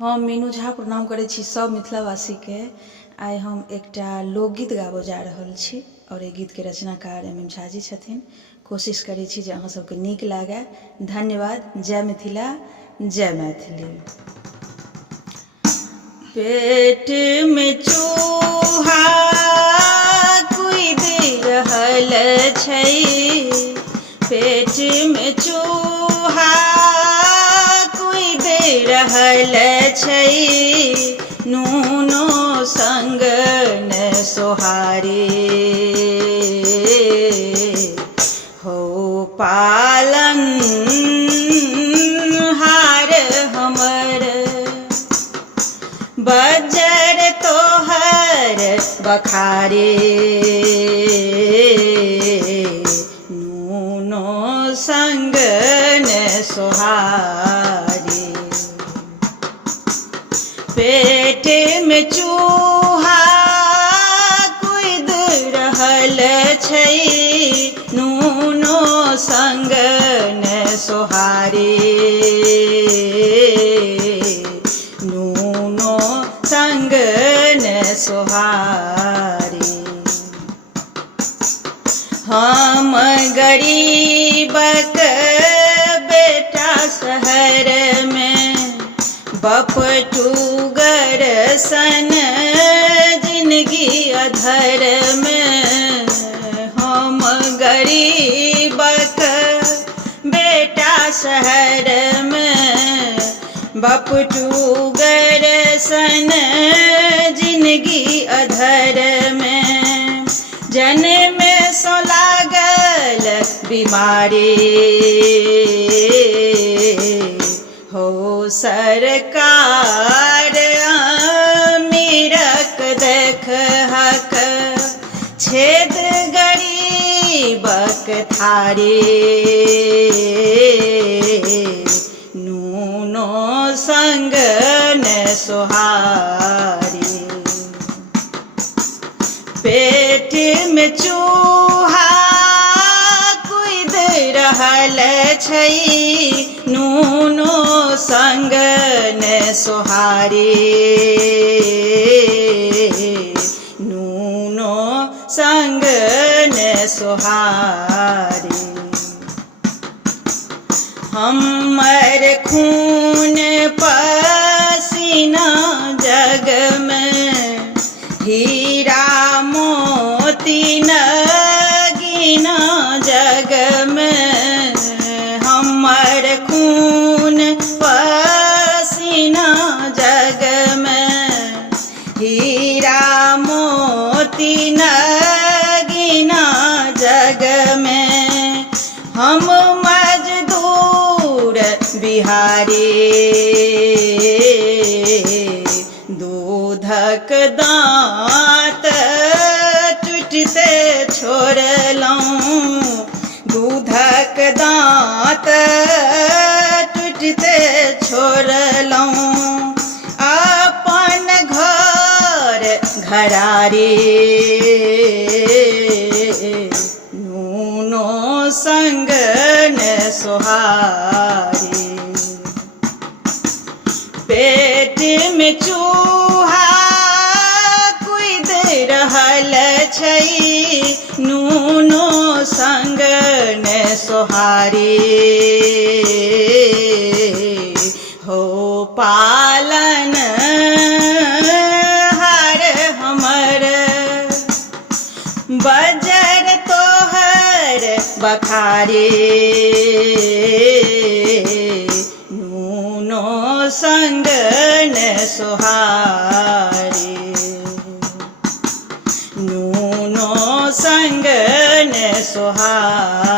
हम मीनू झा प्रणाम करै छी सब मिथिलावासी के। आइ हम एकटा लोकगीत गाबऽ जा रहल छी और एहि गीत के रचनाकार एम झा जी छथिन। कोशिश करै छी जे अहाँ सबके नीक लागै। धन्यवाद। जय मिथिला, जय मैथिली। पेट में चूहा कुदि रहल छै, पेट में चूहा कुदि रहल छै, नूनो संग न सोहारी हो पालन हार हमर, बजर तोहर बखारे, नूनो संग न सोहारी। पेट में चूहा कुदि रहल छै, नूनो संग न सोहारी, नूनो संग न सोहारी। हम गरीबक बेटा शहर में, बपटूगर सन जिंदगी अधर में। हम गरीबक बेटा शहर में, बपटूगर सन जिंदगी अधर में। जन्म सो लागल बीमारी हो सरकार, अमीरक देखहक छेद गरीबक थारी, नूनो संग न सोहारी। पेट में चूहा कुदि रहल छै, नूनो संग न सोहारी, नूनो संग न सोहारी। हमर खून पसीना जग में, हीरा मोती नगीना जग में। हमर खून पसीना जग में, हीरा मोती नगीना जग में। हम मजदूर बिहारी, दूधक दाँत टूटते छोड़लहुँ, दूधक दाँत टूटते छोड़लहुँ। अपन घर घरारी, नूनो संग न सोहारी। पेट में चूहा कुदि रहल छै, नूनो संग न सोहारी हो पालन हार हमर, बजर तोहर बखारे, नूनो संग न सोहारी, नूनो संग न सोहारी।